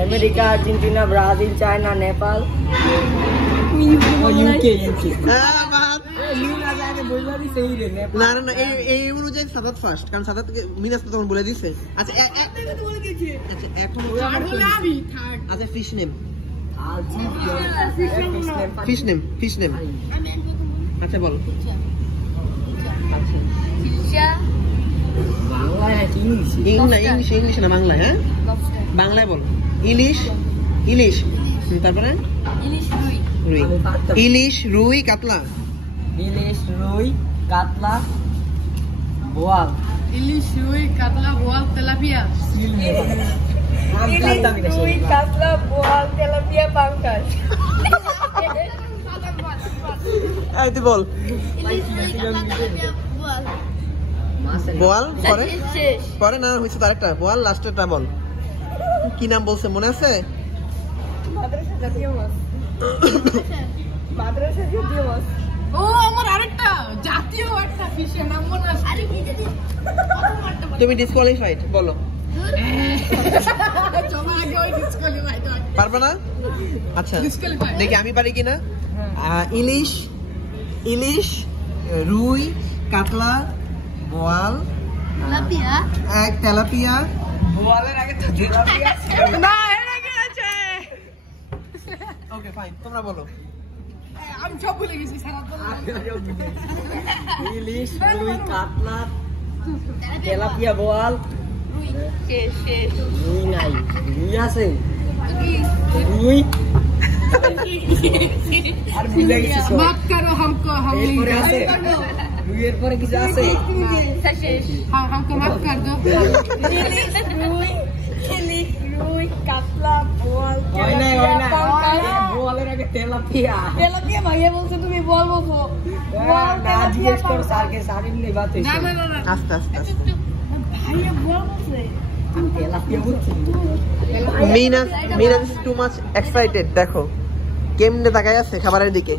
America, Argentina, Brazil, China, Nepal, UK. না না না এই অনুযায়ী সাদাত ফার্স্ট, কারণ সাদাত মিনাস তো তখন বলে দিয়েছে। আচ্ছা আচ্ছা এখন আচ্ছা ফিশ নেম আচ্ছা বল। ইংলিশ না বাংলায়? হ্যাঁ বাংলায় বল। ইলিশ তারপরে ইলিশ রুই কাতলা বোয়াল। ইলিশ রুই কাতলা বোয়াল তেলাপিয়া। রুই কাতলা বোয়াল তেলাপিয়া পাঙ্কাশ। এই তুই বল। বোয়াল পরে না হয়েছে তার একটা বোয়াল লাস্টেরটা বল। কি নাম বলছে মনে আছে? মাদ্রাসা জাতীয় মাছ। ও আমার আরেকটা জাতীয় একটা ফিশের নাম মনে আছে। তুমি ডিসকোয়ালিফাইড বলো। পারবে না? আচ্ছা দেখি আমি পারি কিনা। ইলিশ রুই কাতলা বোয়াল তেলাপিয়া। বোয়ালের আগে তো তেলাপিয়া না এর আগে আছে। ওকে ফাইন তোমরা বলো। আমি সব ভুলে গেছি সারা। ইলিশ রুই কাতলা তেলাপিয়া বোয়াল রুই নাই রুই আছে রুই আর ভুলে গেছি সব। মাফ করো हमको हम এরপরে আছে রুইয়ের পরে কিছু আছে हमको माफ कर दो। ইলিশ রুই কাতলা বোয়াল বোয়ালের আগে তেলাপিয়া ভাইয়া বলছো তুমি বল বলছো। না জিজ্ঞেস করো স্যারকে, স্যার এমনি বাত হইছে। না আস্তে আস্তে ভাইয়া বল বলছে তেলাপিয়া বলছি। মিনাস টু মাচ এক্সাইটেড। দেখো কেমনে তাকায় আছে খাবারের দিকে।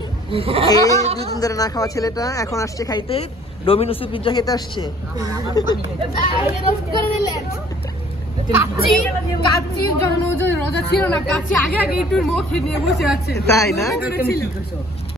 এই দুদিন ধরে না খাওয়া ছেলেটা এখন আসছে খাইতে, ডোমিনোসে পিৎজা খেতে আসছে। কাচ্চি যখন রোজা ছিল না, কাচ্চি আগে একটু মুখ নিয়ে বসে আছে, তাই না?